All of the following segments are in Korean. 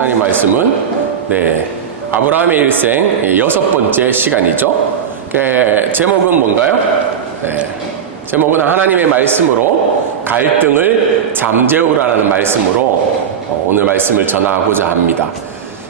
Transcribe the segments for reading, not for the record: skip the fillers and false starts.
하나님 말씀은 아브라함의 일생 6번째 시간이죠. 제목은 뭔가요? 제목은 하나님의 말씀으로 갈등을 잠재우라는 말씀으로 오늘 말씀을 전하고자 합니다.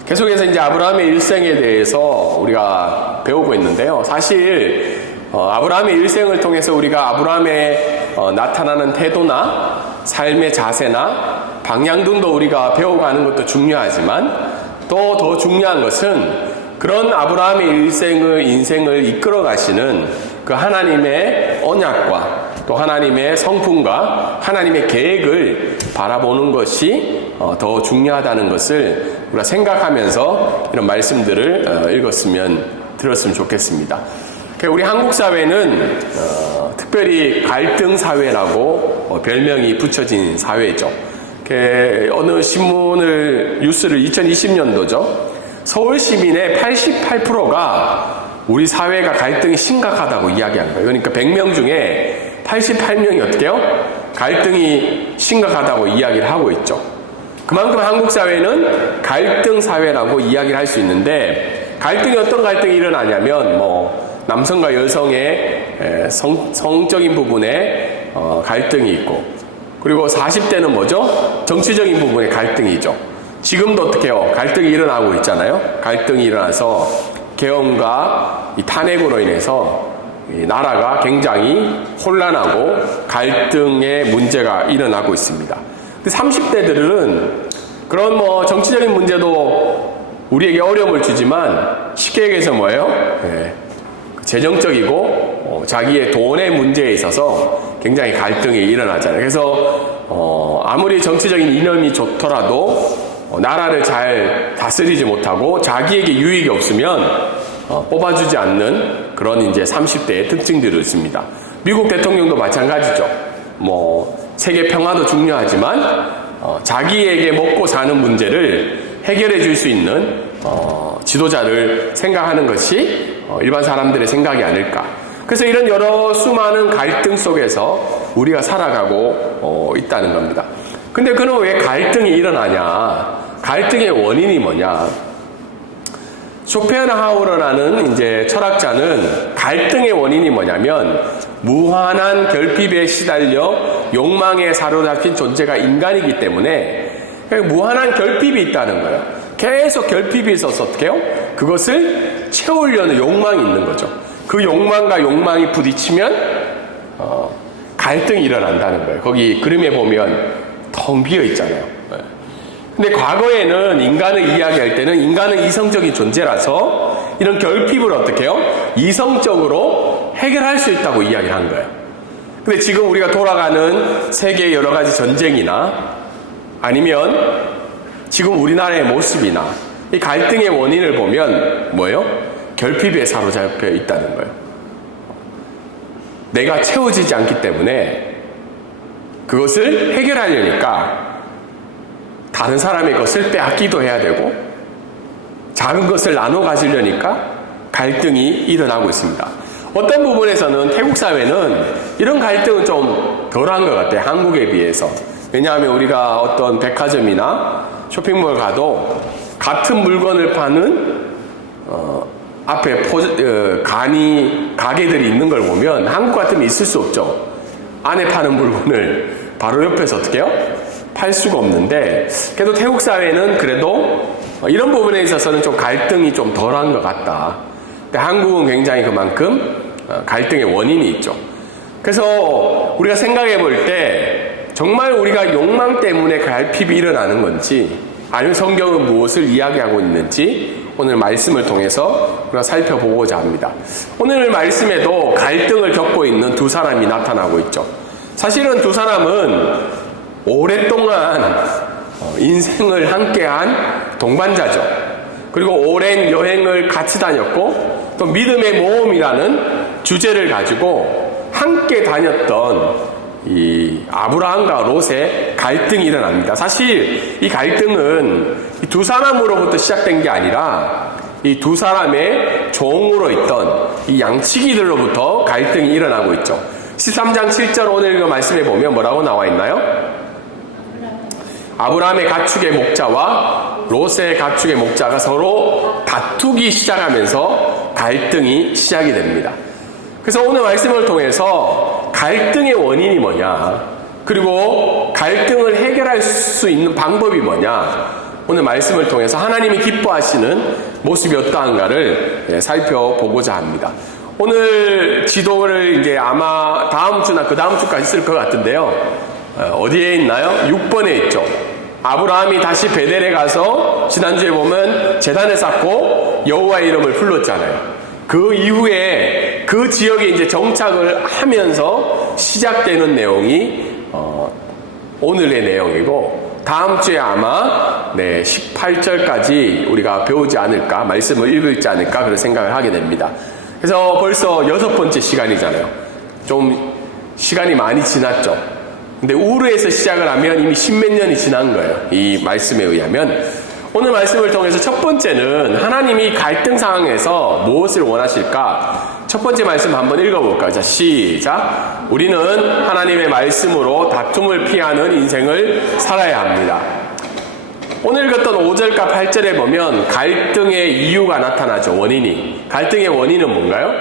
계속해서 이제 아브라함의 일생에 대해서 우리가 배우고 있는데요. 사실 아브라함의 일생을 통해서 우리가 아브라함의 나타나는 태도나 삶의 자세나 방향 등도 우리가 배워가는 것도 중요하지만 또 더 중요한 것은 그런 아브라함의 인생을 이끌어 가시는 그 하나님의 언약과 또 하나님의 성품과 하나님의 계획을 바라보는 것이 더 중요하다는 것을 우리가 생각하면서 이런 말씀들을 들었으면 좋겠습니다. 우리 한국 사회는 특별히 갈등 사회라고 별명이 붙여진 사회죠. 어느 뉴스를 2020년도죠. 서울 시민의 88%가 우리 사회가 갈등이 심각하다고 이야기한 거예요. 그러니까 100명 중에 88명이 어떻게요? 갈등이 심각하다고 이야기를 하고 있죠. 그만큼 한국 사회는 갈등 사회라고 이야기를 할 수 있는데, 갈등이 어떤 갈등이 일어나냐면 남성과 여성의 성적인 부분에 갈등이 있고, 그리고 40대는 뭐죠? 정치적인 부분에 갈등이죠. 지금도 어떻게요? 갈등이 일어나고 있잖아요. 갈등이 일어나서 계엄과 이 탄핵으로 인해서 이 나라가 굉장히 혼란하고 갈등의 문제가 일어나고 있습니다. 근데 30대들은 그런 정치적인 문제도 우리에게 어려움을 주지만 쉽게 얘기해서 뭐예요? 재정적이고 자기의 돈의 문제에 있어서 굉장히 갈등이 일어나잖아요. 그래서 아무리 정치적인 이념이 좋더라도 나라를 잘 다스리지 못하고 자기에게 유익이 없으면 뽑아주지 않는 그런 이제 30대의 특징들이 있습니다. 미국 대통령도 마찬가지죠. 세계 평화도 중요하지만 자기에게 먹고 사는 문제를 해결해 줄 수 있는 지도자를 생각하는 것이 일반 사람들의 생각이 아닐까. 그래서 이런 여러 수많은 갈등 속에서 우리가 살아가고 있다는 겁니다. 근데 그는 왜 갈등이 일어나냐? 갈등의 원인이 뭐냐? 쇼펜하우어라는 이제 철학자는 갈등의 원인이 뭐냐면 무한한 결핍에 시달려 욕망에 사로잡힌 존재가 인간이기 때문에 무한한 결핍이 있다는 거예요. 계속 결핍이 있어서 어떻게 해요? 그것을 채우려는 욕망이 있는 거죠. 그 욕망과 욕망이 부딪히면 갈등이 일어난다는 거예요. 거기 그림에 보면 텅 비어 있잖아요. 근데 과거에는 인간을 이야기할 때는 인간은 이성적인 존재라서 이런 결핍을 어떻게 해요? 이성적으로 해결할 수 있다고 이야기를 한 거예요. 근데 지금 우리가 돌아가는 세계의 여러 가지 전쟁이나 아니면 지금 우리나라의 모습이나 이 갈등의 원인을 보면 뭐예요? 결핍에 사로잡혀 있다는 거예요. 내가 채워지지 않기 때문에 그것을 해결하려니까 다른 사람의 것을 빼앗기도 해야 되고 작은 것을 나눠 가지려니까 갈등이 일어나고 있습니다. 어떤 부분에서는 태국 사회는 이런 갈등은 좀 덜한 것 같아요. 한국에 비해서. 왜냐하면 우리가 어떤 백화점이나 쇼핑몰 가도 같은 물건을 파는 앞에 가게들이 있는 걸 보면 한국 같으면 있을 수 없죠. 안에 파는 물건을 바로 옆에서 어떻게 해요? 팔 수가 없는데, 그래도 태국 사회는 그래도 이런 부분에 있어서는 좀 갈등이 좀 덜한 것 같다. 근데 한국은 굉장히 그만큼 갈등의 원인이 있죠. 그래서 우리가 생각해 볼 때 정말 우리가 욕망 때문에 갈핍이 일어나는 건지 아니면 성경은 무엇을 이야기하고 있는지 오늘 말씀을 통해서 우리가 살펴보고자 합니다. 오늘 말씀에도 갈등을 겪고 있는 두 사람이 나타나고 있죠. 사실은 두 사람은 오랫동안 인생을 함께한 동반자죠. 그리고 오랜 여행을 같이 다녔고 또 믿음의 모험이라는 주제를 가지고 함께 다녔던 이 아브라함과 롯의 갈등이 일어납니다. 사실 이 갈등은 이 두 사람으로부터 시작된 게 아니라 이 두 사람의 종으로 있던 이 양치기들로부터 갈등이 일어나고 있죠. 13장 7절 오늘 그 말씀에 보면 뭐라고 나와 있나요? 아브라함의 가축의 목자와 롯의 가축의 목자가 서로 다투기 시작하면서 갈등이 시작이 됩니다. 그래서 오늘 말씀을 통해서 갈등의 원인이 뭐냐, 그리고 갈등을 해결할 수 있는 방법이 뭐냐, 오늘 말씀을 통해서 하나님이 기뻐하시는 모습이 어떠한가를 살펴보고자 합니다. 오늘 지도를 이제 아마 다음 주나 그 다음 주까지 쓸 것 같은데요. 어디에 있나요? 6번에 있죠. 아브라함이 다시 베델에 가서 지난주에 보면 제단을 쌓고 여호와의 이름을 불렀잖아요. 그 이후에 그 지역에 이제 정착을 하면서 시작되는 내용이 오늘의 내용이고, 다음 주에 아마 18절까지 우리가 배우지 않을까, 말씀을 읽지 않을까 그런 생각을 하게 됩니다. 그래서 벌써 6번째 시간이잖아요. 좀 시간이 많이 지났죠. 근데 우르에서 시작을 하면 이미 10몇 년이 지난 거예요. 이 말씀에 의하면. 오늘 말씀을 통해서 첫 번째는 하나님이 갈등 상황에서 무엇을 원하실까? 첫 번째 말씀 한번 읽어볼까요? 자, 시작. 우리는 하나님의 말씀으로 다툼을 피하는 인생을 살아야 합니다. 오늘 읽었던 5절과 8절에 보면 갈등의 이유가 나타나죠. 원인이. 갈등의 원인은 뭔가요?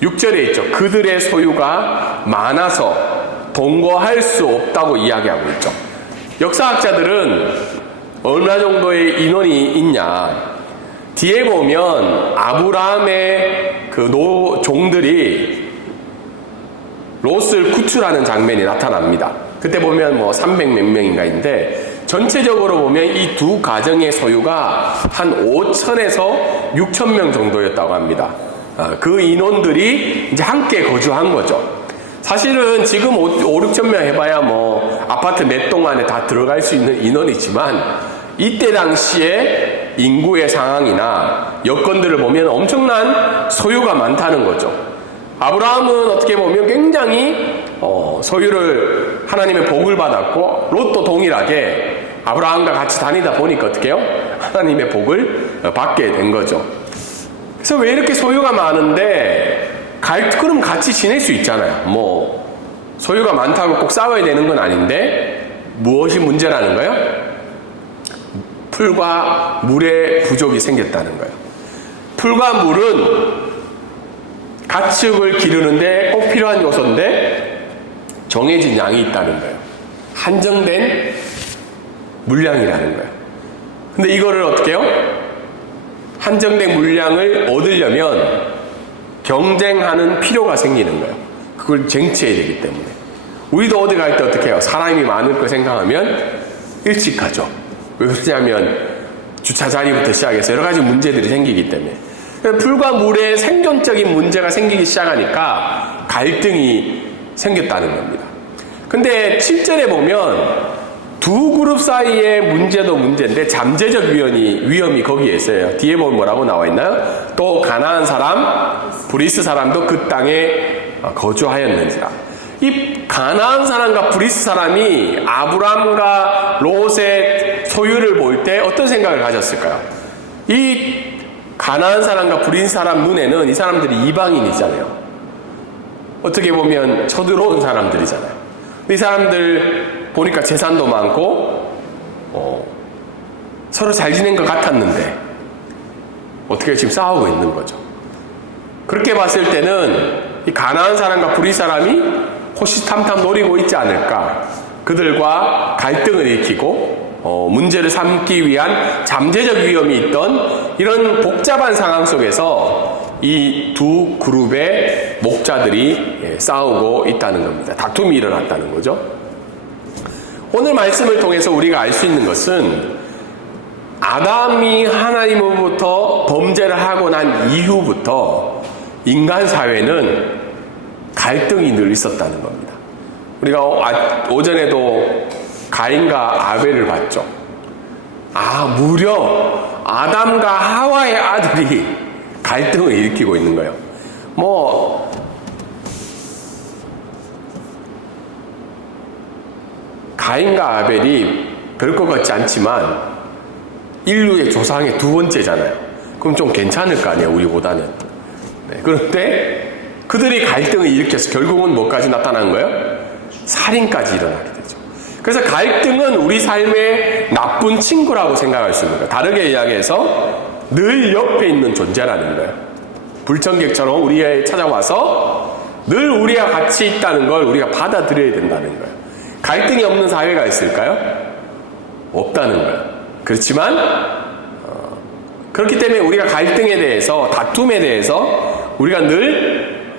6절에 있죠. 그들의 소유가 많아서 동거할 수 없다고 이야기하고 있죠. 역사학자들은 얼마 정도의 인원이 있냐, 뒤에 보면 아브라함의 그 종들이 롯을 구출하는 장면이 나타납니다. 그때 보면 300 몇 명인가인데, 전체적으로 보면 이 두 가정의 소유가 한 5천에서 6천 명 정도였다고 합니다. 그 인원들이 이제 함께 거주한 거죠. 사실은 지금 5, 6천 명 해봐야 아파트 몇 동 안에 다 들어갈 수 있는 인원이지만, 이때 당시에 인구의 상황이나 여건들을 보면 엄청난 소유가 많다는 거죠. 아브라함은 어떻게 보면 굉장히 소유를, 하나님의 복을 받았고, 롯도 동일하게 아브라함과 같이 다니다 보니까 어떻게 해요? 하나님의 복을 받게 된 거죠. 그래서 왜 이렇게 소유가 많은데 그럼 같이 지낼 수 있잖아요. 소유가 많다고 꼭 싸워야 되는 건 아닌데, 무엇이 문제라는 거예요? 풀과 물의 부족이 생겼다는 거예요. 풀과 물은 가축을 기르는데 꼭 필요한 요소인데 정해진 양이 있다는 거예요. 한정된 물량이라는 거예요. 근데 이거를 어떻게 해요? 한정된 물량을 얻으려면 경쟁하는 필요가 생기는 거예요. 그걸 쟁취해야 되기 때문에. 우리도 어디 갈 때 어떻게 해요? 사람이 많을 거 생각하면 일찍 가죠. 왜 그러냐면 주차 자리부터 시작해서 여러 가지 문제들이 생기기 때문에. 풀과 물의 생존적인 문제가 생기기 시작하니까 갈등이 생겼다는 겁니다. 근데 7절에 보면 두 그룹 사이의 문제도 문제인데 잠재적 위험이 거기에 있어요. 뒤에 보면 뭐라고 나와 있나요? 또 가나안 사람, 브리스 사람도 그 땅에 거주하였는지라. 이 가나안 사람과 브리스 사람이 아브람과 롯의 소유를 볼 때 어떤 생각을 가졌을까요? 이 가나안 사람과 브리스 사람 눈에는 이 사람들이 이방인이잖아요. 어떻게 보면 쳐들어온 사람들이잖아요. 이 사람들 보니까 재산도 많고 서로 잘 지낸 것 같았는데 어떻게 지금 싸우고 있는 거죠. 그렇게 봤을 때는 이 가나안 사람과 브리스 사람이 호시탐탐 노리고 있지 않을까. 그들과 갈등을 일으키고 문제를 삼기 위한 잠재적 위험이 있던 이런 복잡한 상황 속에서 이 두 그룹의 목자들이 싸우고 있다는 겁니다. 다툼이 일어났다는 거죠. 오늘 말씀을 통해서 우리가 알 수 있는 것은 아담이 하나님으로부터 범죄를 하고 난 이후부터 인간 사회는 갈등이 늘 있었다는 겁니다. 우리가 오전에도 가인과 아벨을 봤죠. 무려 아담과 하와의 아들이 갈등을 일으키고 있는 거예요. 가인과 아벨이 별것 같지 않지만 인류의 조상의 두 번째잖아요. 그럼 좀 괜찮을 거 아니에요, 우리보다는. 그런데 그들이 갈등을 일으켜서 결국은 뭐까지 나타난 거예요? 살인까지 일어나게 되죠. 그래서 갈등은 우리 삶의 나쁜 친구라고 생각할 수 있는 거예요. 다르게 이야기해서 늘 옆에 있는 존재라는 거예요. 불청객처럼 우리에 찾아와서 늘 우리와 같이 있다는 걸 우리가 받아들여야 된다는 거예요. 갈등이 없는 사회가 있을까요? 없다는 거예요. 그렇지만 그렇기 때문에 우리가 갈등에 대해서, 다툼에 대해서 우리가 늘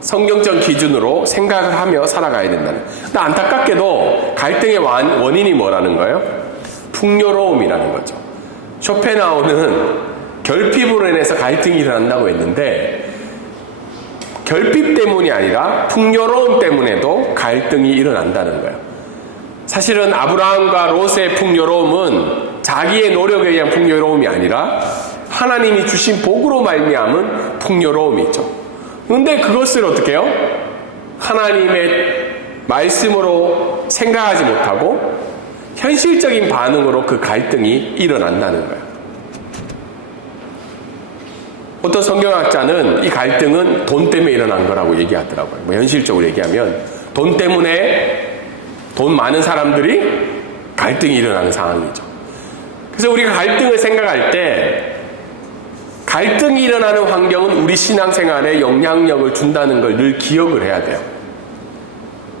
성경적 기준으로 생각을 하며 살아가야 된다는 거예요. 근데 안타깝게도 갈등의 원인이 뭐라는 거예요? 풍요로움이라는 거죠. 쇼펜하우는 결핍으로 인해서 갈등이 일어난다고 했는데, 결핍 때문이 아니라 풍요로움 때문에도 갈등이 일어난다는 거예요. 사실은 아브라함과 롯의 풍요로움은 자기의 노력에 의한 풍요로움이 아니라 하나님이 주신 복으로 말미암은 풍요로움이죠. 그런데 그것을 어떻게 해요? 하나님의 말씀으로 생각하지 못하고 현실적인 반응으로 그 갈등이 일어난다는 거예요. 어떤 성경학자는 이 갈등은 돈 때문에 일어난 거라고 얘기하더라고요. 현실적으로 얘기하면 돈 때문에 돈 많은 사람들이 갈등이 일어나는 상황이죠. 그래서 우리가 갈등을 생각할 때 갈등이 일어나는 환경은 우리 신앙생활에 영향력을 준다는 걸 늘 기억을 해야 돼요.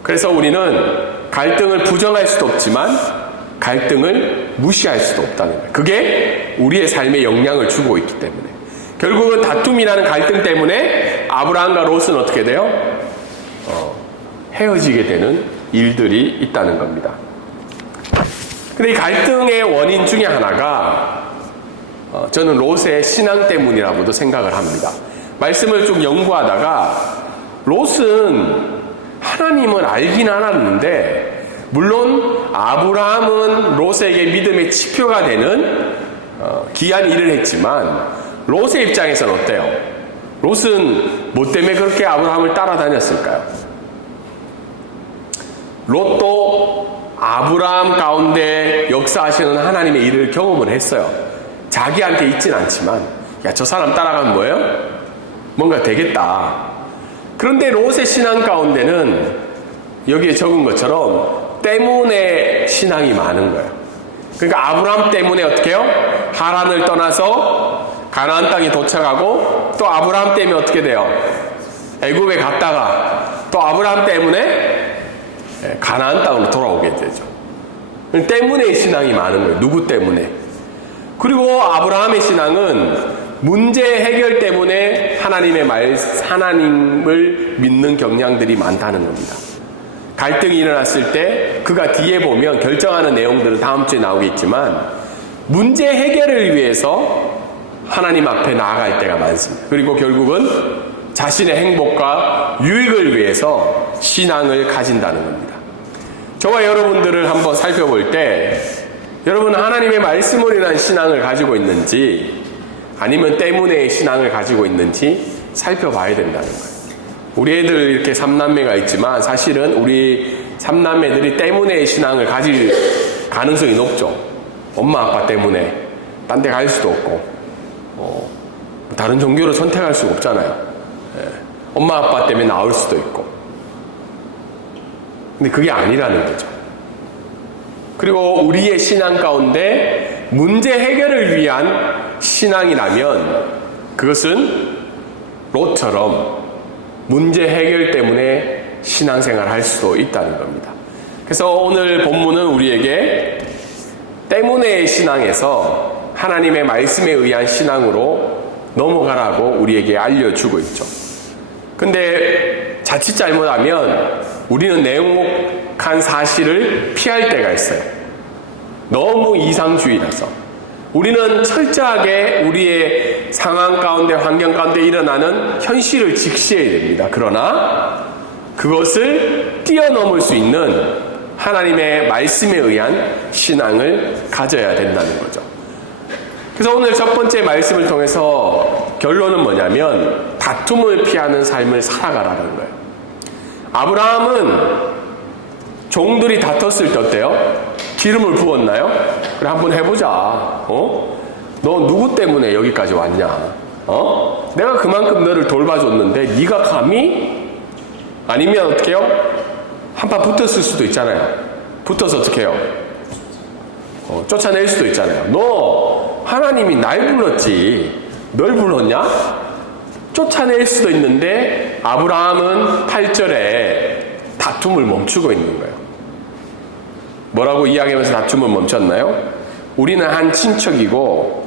그래서 우리는 갈등을 부정할 수도 없지만 갈등을 무시할 수도 없다는 거예요. 그게 우리의 삶에 영향을 주고 있기 때문에. 결국은 다툼이라는 갈등 때문에 아브라함과 롯은 어떻게 돼요? 헤어지게 되는 일들이 있다는 겁니다. 근데 이 갈등의 원인 중에 하나가 저는 롯의 신앙 때문이라고도 생각을 합니다. 말씀을 좀 연구하다가 롯은 하나님을 알긴 알았는데, 물론 아브라함은 롯에게 믿음의 지표가 되는 귀한 일을 했지만 롯의 입장에서는 어때요? 롯은 뭐 때문에 그렇게 아브라함을 따라다녔을까요? 롯도 아브라함 가운데 역사하시는 하나님의 일을 경험을 했어요. 자기한테 있진 않지만, 야, 저 사람 따라가면 뭐예요? 뭔가 되겠다. 그런데 롯의 신앙 가운데는 여기에 적은 것처럼 때문에 신앙이 많은 거예요. 그러니까 아브라함 때문에 어떻게 해요? 하란을 떠나서 가나안 땅에 도착하고, 또 아브라함 때문에 어떻게 돼요? 애굽에 갔다가 또 아브라함 때문에 가나안 땅으로 돌아오게 되죠. 때문에 신앙이 많은 거예요. 누구 때문에? 그리고 아브라함의 신앙은 문제 해결 때문에 하나님을 믿는 경향들이 많다는 겁니다. 갈등이 일어났을 때 그가 뒤에 보면 결정하는 내용들은 다음 주에 나오겠지만 문제 해결을 위해서 하나님 앞에 나아갈 때가 많습니다. 그리고 결국은 자신의 행복과 유익을 위해서 신앙을 가진다는 겁니다. 저와 여러분들을 한번 살펴볼 때 여러분은 하나님의 말씀으로 인한 신앙을 가지고 있는지 아니면 때문에 신앙을 가지고 있는지 살펴봐야 된다는 거예요. 우리 애들 이렇게 3남매가 있지만 사실은 우리 3남매들이 때문에 신앙을 가질 가능성이 높죠. 엄마 아빠 때문에 딴 데 갈 수도 없고 다른 종교를 선택할 수가 없잖아요. 엄마 아빠 때문에 나올 수도 있고. 근데 그게 아니라는 거죠. 그리고 우리의 신앙 가운데 문제 해결을 위한 신앙이라면 그것은 롯처럼 문제 해결 때문에 신앙생활을 할 수도 있다는 겁니다. 그래서 오늘 본문은 우리에게 때문에 신앙에서 하나님의 말씀에 의한 신앙으로 넘어가라고 우리에게 알려주고 있죠. 근데 자칫 잘못하면 우리는 냉혹한 사실을 피할 때가 있어요. 너무 이상주의라서. 우리는 철저하게 우리의 상황 가운데, 환경 가운데 일어나는 현실을 직시해야 됩니다. 그러나 그것을 뛰어넘을 수 있는 하나님의 말씀에 의한 신앙을 가져야 된다는 거죠. 그래서 오늘 첫 번째 말씀을 통해서 결론은 뭐냐면 다툼을 피하는 삶을 살아가라는 거예요. 아브라함은 종들이 다퉜을 때 어때요? 기름을 부었나요? 그래 한번 해보자. 너 누구 때문에 여기까지 왔냐? 내가 그만큼 너를 돌봐줬는데 네가 감히? 아니면 어떻게 해요? 한판 붙었을 수도 있잖아요. 붙어서 어떻게 해요? 쫓아낼 수도 있잖아요. 너 하나님이 날 불렀지 널 불렀냐? 쫓아낼 수도 있는데 아브라함은 8절에 다툼을 멈추고 있는 거예요. 뭐라고 이야기하면서 다툼을 멈췄나요? 우리는 한 친족이고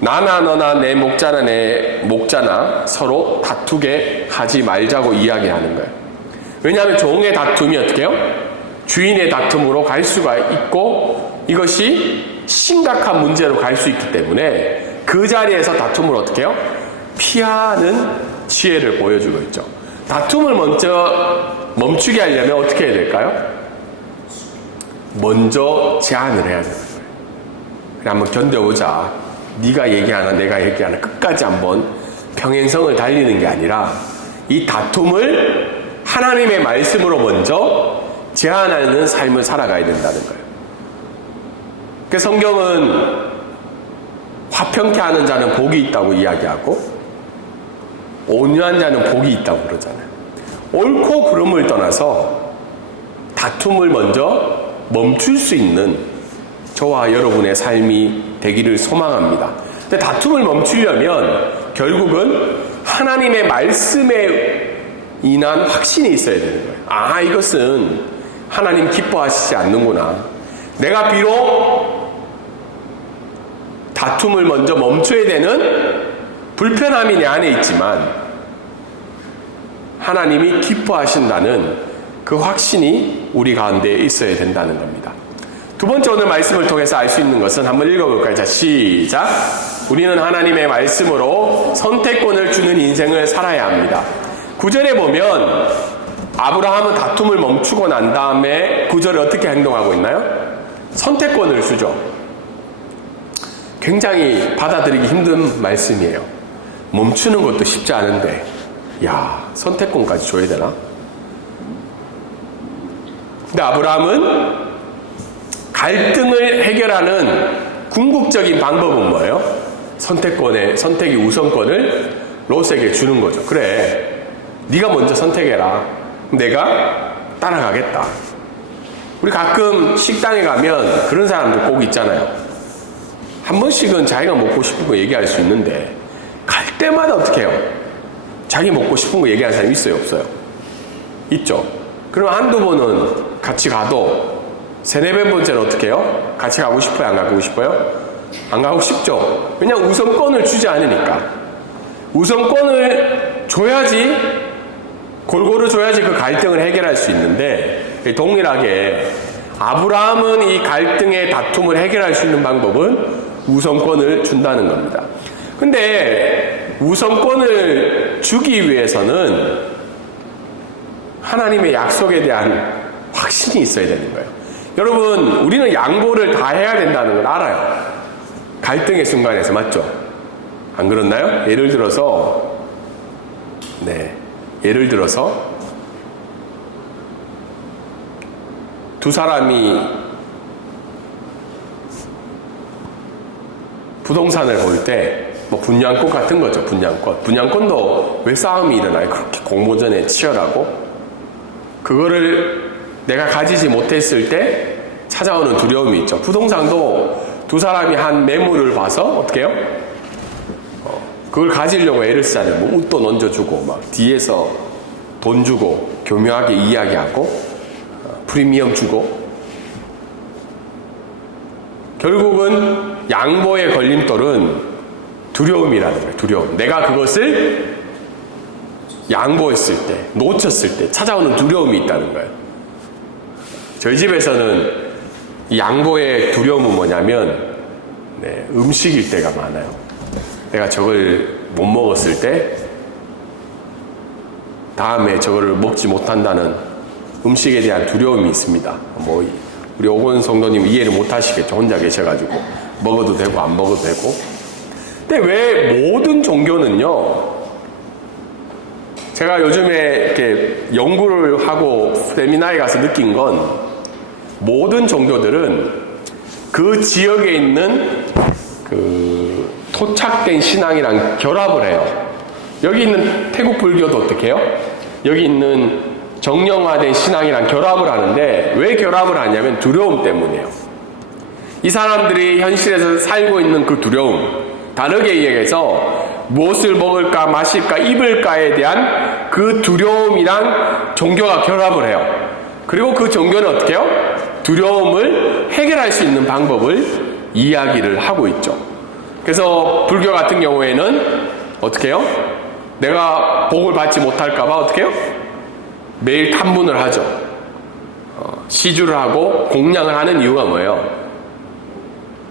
나나 너나 내 목자나 내 목자나 서로 다투게 하지 말자고 이야기하는 거예요. 왜냐하면 종의 다툼이 어떻게 해요? 주인의 다툼으로 갈 수가 있고 이것이 심각한 문제로 갈 수 있기 때문에 그 자리에서 다툼을 어떻게 해요? 피하는 지혜를 보여주고 있죠. 다툼을 먼저 멈추게 하려면 어떻게 해야 될까요? 먼저 제안을 해야 돼요. 그래 한번 견뎌보자. 네가 얘기하나 내가 얘기하나 끝까지 한번 평행성을 달리는 게 아니라 이 다툼을 하나님의 말씀으로 먼저 제안하는 삶을 살아가야 된다는 거예요. 그 성경은 화평케 하는 자는 복이 있다고 이야기하고 온유한 자는 복이 있다고 그러잖아요. 옳고 그름을 떠나서 다툼을 먼저 멈출 수 있는 저와 여러분의 삶이 되기를 소망합니다. 근데 다툼을 멈추려면 결국은 하나님의 말씀에 인한 확신이 있어야 되는 거예요. 아, 이것은 하나님 기뻐하시지 않는구나. 내가 비록 다툼을 먼저 멈춰야 되는 불편함이 내 안에 있지만 하나님이 기뻐하신다는 그 확신이 우리 가운데 있어야 된다는 겁니다. 두 번째 오늘 말씀을 통해서 알 수 있는 것은 한번 읽어볼까요? 자, 시작. 우리는 하나님의 말씀으로 선택권을 주는 인생을 살아야 합니다. 9절에 보면 아브라함은 다툼을 멈추고 난 다음에 9절에 어떻게 행동하고 있나요? 선택권을 주죠. 굉장히 받아들이기 힘든 말씀이에요. 멈추는 것도 쉽지 않은데 선택권까지 줘야 되나? 근데 아브라함은 갈등을 해결하는 궁극적인 방법은 뭐예요? 선택이 우선권을 롯에게 주는 거죠. 그래, 네가 먼저 선택해라. 내가 따라가겠다. 우리 가끔 식당에 가면 그런 사람들 꼭 있잖아요. 한 번씩은 자기가 먹고 싶은 거 얘기할 수 있는데 갈 때마다 어떻게 해요? 자기 먹고 싶은 거 얘기하는 사람이 있어요? 없어요? 있죠. 그럼 한두 번은 같이 가도 세네 번째는 어떻게 해요? 같이 가고 싶어요? 안 가고 싶어요? 안 가고 싶죠. 왜냐하면 우선권을 주지 않으니까. 우선권을 줘야지, 골고루 줘야지 그 갈등을 해결할 수 있는데, 동일하게 아브라함은 이 갈등의 다툼을 해결할 수 있는 방법은 우선권을 준다는 겁니다. 근데 우선권을 주기 위해서는 하나님의 약속에 대한 확신이 있어야 되는 거예요. 여러분, 우리는 양보를 다 해야 된다는 걸 알아요. 갈등의 순간에서, 맞죠? 안 그렇나요? 예를 들어서 두 사람이 부동산을 볼 때 분양권 같은 거죠. 분양권도 왜 싸움이 일어나요? 그렇게 공모전에 치열하고 그거를 내가 가지지 못했을 때 찾아오는 두려움이 있죠. 부동산도 두 사람이 한 매물을 봐서 어떻게 해요? 그걸 가지려고 애를 쓰잖아요. 웃돈 얹어주고 뒤에서 돈 주고 교묘하게 이야기하고 프리미엄 주고 결국은 양보의 걸림돌은 두려움이라는 거예요. 두려움. 내가 그것을 양보했을 때, 놓쳤을 때 찾아오는 두려움이 있다는 거예요. 저희 집에서는 이 양보의 두려움은 뭐냐면 음식일 때가 많아요. 내가 저걸 못 먹었을 때 다음에 저거를 먹지 못한다는 음식에 대한 두려움이 있습니다. 우리 오건 성도님 이해를 못 하시겠죠. 혼자 계셔가지고 먹어도 되고 안 먹어도 되고. 근데 왜 모든 종교는요, 제가 요즘에 이렇게 연구를 하고 세미나에 가서 느낀 건 모든 종교들은 그 지역에 있는 그 토착된 신앙이랑 결합을 해요. 여기 있는 태국 불교도 어떻게 해요? 여기 있는 정령화된 신앙이랑 결합을 하는데 왜 결합을 하냐면 두려움 때문이에요. 이 사람들이 현실에서 살고 있는 그 두려움, 다르게 얘기해서 무엇을 먹을까 마실까 입을까에 대한 그 두려움이랑 종교가 결합을 해요. 그리고 그 종교는 어떻게 해요? 두려움을 해결할 수 있는 방법을 이야기를 하고 있죠. 그래서 불교 같은 경우에는 어떻게 해요? 내가 복을 받지 못할까봐 어떻게 해요? 매일 탐문을 하죠. 시주를 하고 공양을 하는 이유가 뭐예요?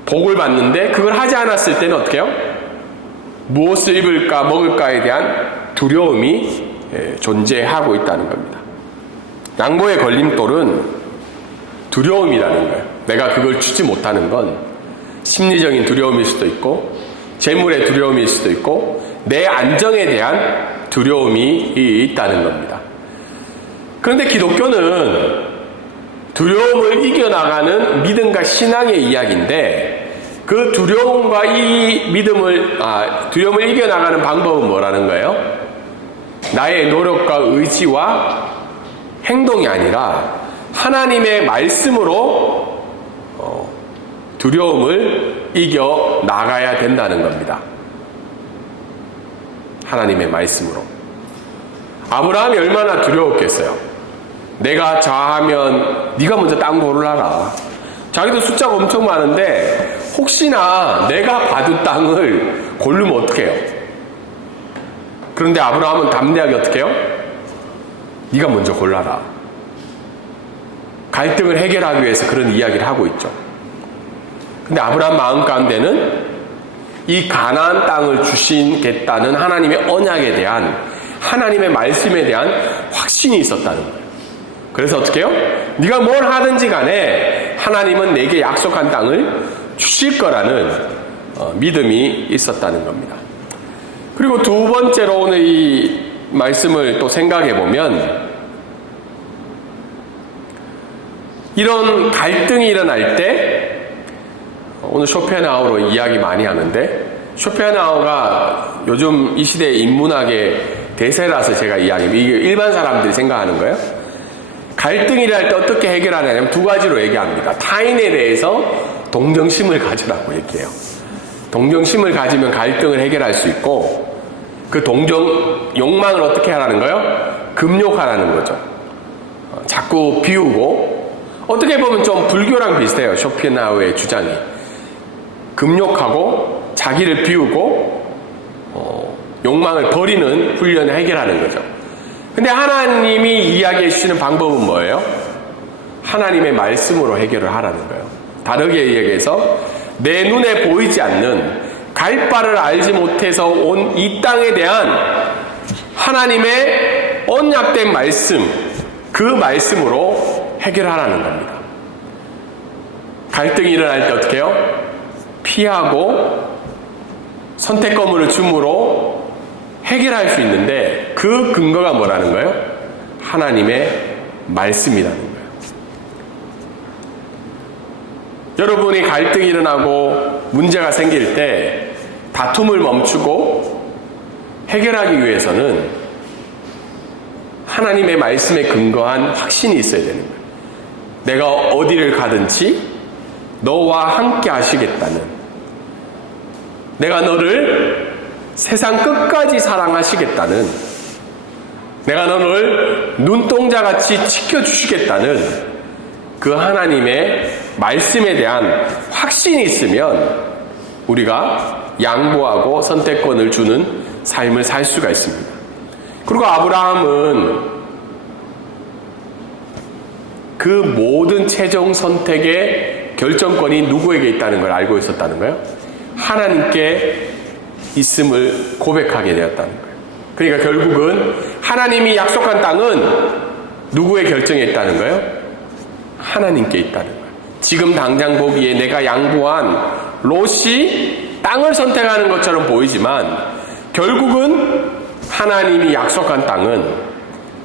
복을 받는데 그걸 하지 않았을 때는 어떻게 해요? 무엇을 입을까 먹을까에 대한 두려움이 존재하고 있다는 겁니다. 양보의 걸림돌은 두려움이라는 거예요. 내가 그걸 주지 못하는 건 심리적인 두려움일 수도 있고 재물의 두려움일 수도 있고 내 안정에 대한 두려움이 있다는 겁니다. 그런데 기독교는 두려움을 이겨나가는 믿음과 신앙의 이야기인데 그 두려움과 이 두려움을 이겨나가는 방법은 뭐라는 거예요? 나의 노력과 의지와 행동이 아니라 하나님의 말씀으로 두려움을 이겨나가야 된다는 겁니다. 하나님의 말씀으로. 아브라함이 얼마나 두려웠겠어요. 내가 좌하면 네가 먼저 땅 고르라라. 자기도 숫자가 엄청 많은데 혹시나 내가 받은 땅을 고르면 어떡해요? 그런데 아브라함은 담대하게 어떻게 해요? 네가 먼저 골라라. 갈등을 해결하기 위해서 그런 이야기를 하고 있죠. 근데 아브라함 마음 가운데는 이 가나안 땅을 주시겠다는 하나님의 언약에 대한 하나님의 말씀에 대한 확신이 있었다는 거예요. 그래서 어떻게 해요? 네가 뭘 하든지 간에 하나님은 내게 약속한 땅을 주실 거라는 믿음이 있었다는 겁니다. 그리고 두 번째로 오늘 이 말씀을 또 생각해 보면 이런 갈등이 일어날 때 오늘 쇼펜하우로 이야기 많이 하는데 쇼펜하우가 요즘 이 시대의 인문학의 대세라서 제가 이야기합니다. 이게 일반 사람들이 생각하는 거예요. 갈등이 일어날 때 어떻게 해결하냐면 두 가지로 얘기합니다. 타인에 대해서 동정심을 가지라고 얘기해요. 동정심을 가지면 갈등을 해결할 수 있고 그 욕망을 어떻게 하라는 거예요? 금욕하라는 거죠. 자꾸 비우고 어떻게 보면 좀 불교랑 비슷해요. 쇼펜하우의 주장이. 금욕하고 자기를 비우고 욕망을 버리는 훈련을 해결하는 거죠. 근데 하나님이 이야기해 주시는 방법은 뭐예요? 하나님의 말씀으로 해결을 하라는 거예요. 다르게 얘기해서 내 눈에 보이지 않는 갈 바를 알지 못해서 온 이 땅에 대한 하나님의 언약된 말씀, 그 말씀으로 해결하라는 겁니다. 갈등이 일어날 때 어떻게 해요? 피하고 선택권을 줌으로 해결할 수 있는데 그 근거가 뭐라는 거예요? 하나님의 말씀이라는 거예요. 여러분이 갈등이 일어나고 문제가 생길 때 다툼을 멈추고 해결하기 위해서는 하나님의 말씀에 근거한 확신이 있어야 되는 거예요. 내가 어디를 가든지 너와 함께 하시겠다는, 내가 너를 세상 끝까지 사랑하시겠다는, 내가 너를 눈동자같이 지켜주시겠다는 그 하나님의 말씀에 대한 확신이 있으면 우리가 양보하고 선택권을 주는 삶을 살 수가 있습니다. 그리고 아브라함은 그 모든 최종 선택의 결정권이 누구에게 있다는 걸 알고 있었다는 거예요. 하나님께 있음을 고백하게 되었다는 거예요. 그러니까 결국은 하나님이 약속한 땅은 누구의 결정에 있다는 거예요? 하나님께 있다는 거예요. 지금 당장 보기에 내가 양보한 롯이 땅을 선택하는 것처럼 보이지만 결국은 하나님이 약속한 땅은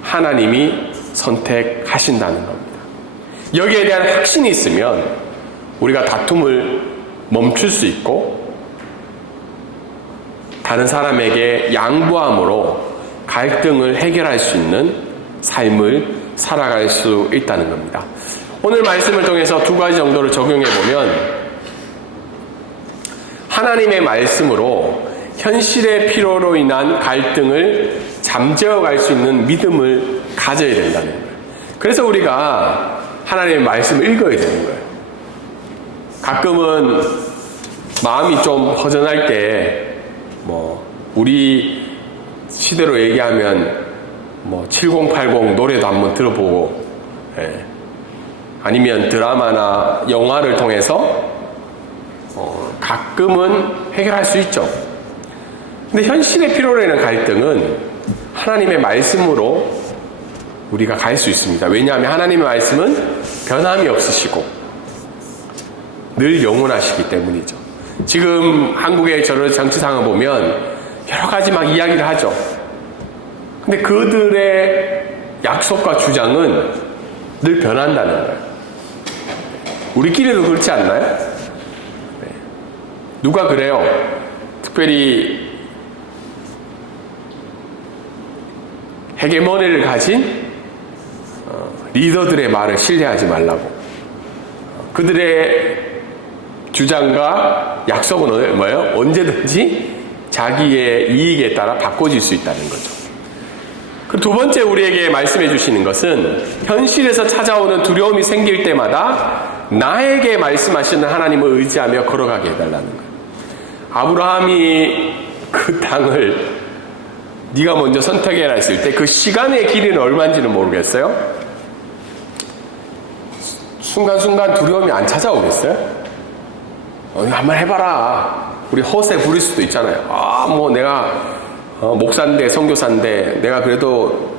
하나님이 선택하신다는 겁니다. 여기에 대한 확신이 있으면 우리가 다툼을 멈출 수 있고 다른 사람에게 양보함으로 갈등을 해결할 수 있는 삶을 살아갈 수 있다는 겁니다. 오늘 말씀을 통해서 두 가지 정도를 적용해 보면 하나님의 말씀으로 현실의 필요로 인한 갈등을 잠재워 갈 수 있는 믿음을 가져야 된다는 거예요. 그래서 우리가 하나님의 말씀을 읽어야 되는 거예요. 가끔은 마음이 좀 허전할 때 우리 시대로 얘기하면 7080 노래도 한번 들어보고, 아니면 드라마나 영화를 통해서 가끔은 해결할 수 있죠. 근데 현실의 필요로 인한 갈등은 하나님의 말씀으로 우리가 갈 수 있습니다. 왜냐하면 하나님의 말씀은 변함이 없으시고 늘 영원하시기 때문이죠. 지금 한국의 저런 정치 상황을 보면 여러 가지 막 이야기를 하죠. 근데 그들의 약속과 주장은 늘 변한다는 거예요. 우리끼리도 그렇지 않나요? 누가 그래요? 특별히 헤게모니를 가진 리더들의 말을 신뢰하지 말라고. 그들의 주장과 약속은 뭐예요? 언제든지 자기의 이익에 따라 바꿔질 수 있다는 거죠. 그리고 두 번째 우리에게 말씀해 주시는 것은 현실에서 찾아오는 두려움이 생길 때마다 나에게 말씀하시는 하나님을 의지하며 걸어가게 해달라는 거예요. 아브라함이 그 땅을 네가 먼저 선택해라 했을 때 그 시간의 길이는 얼마인지는 모르겠어요. 순간순간 두려움이 안 찾아오겠어요? 한번 해봐라. 우리 허세 부릴 수도 있잖아요. 내가 목사인데 선교사인데 내가 그래도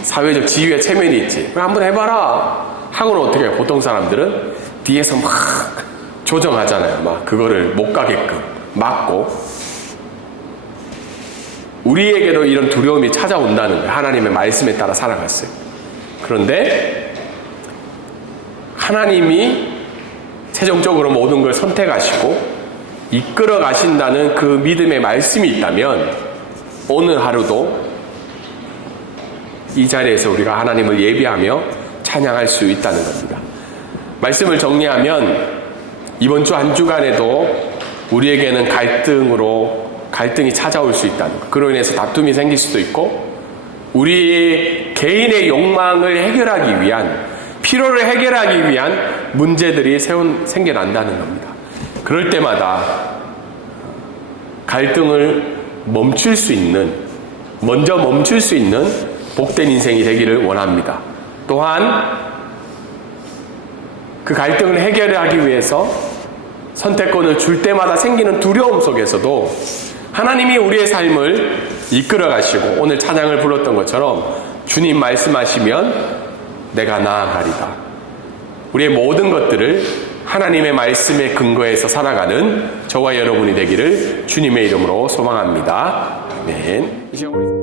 사회적 지위에 체면이 있지. 한번 해봐라. 하고는 어떻게 해요? 보통 사람들은 뒤에서 막 조정하잖아요. 막 그거를 못 가게끔 막고. 우리에게도 이런 두려움이 찾아온다는 거예요. 하나님의 말씀에 따라 살아갔어요. 그런데 하나님이 최종적으로 모든 걸 선택하시고 이끌어 가신다는 그 믿음의 말씀이 있다면 오늘 하루도 이 자리에서 우리가 하나님을 예비하며 찬양할 수 있다는 겁니다. 말씀을 정리하면 이번 주 한 주간에도 우리에게는 갈등이 찾아올 수 있다는 것. 그로 인해서 다툼이 생길 수도 있고 우리 개인의 욕망을 해결하기 위한 필요를 해결하기 위한 문제들이 생겨난다는 겁니다. 그럴 때마다 갈등을 먼저 멈출 수 있는 복된 인생이 되기를 원합니다. 또한 그 갈등을 해결하기 위해서 선택권을 줄 때마다 생기는 두려움 속에서도 하나님이 우리의 삶을 이끌어 가시고 오늘 찬양을 불렀던 것처럼 주님 말씀하시면 내가 나아가리다. 우리의 모든 것들을 하나님의 말씀에 근거해서 살아가는 저와 여러분이 되기를 주님의 이름으로 소망합니다. 아멘. 이 시간 우리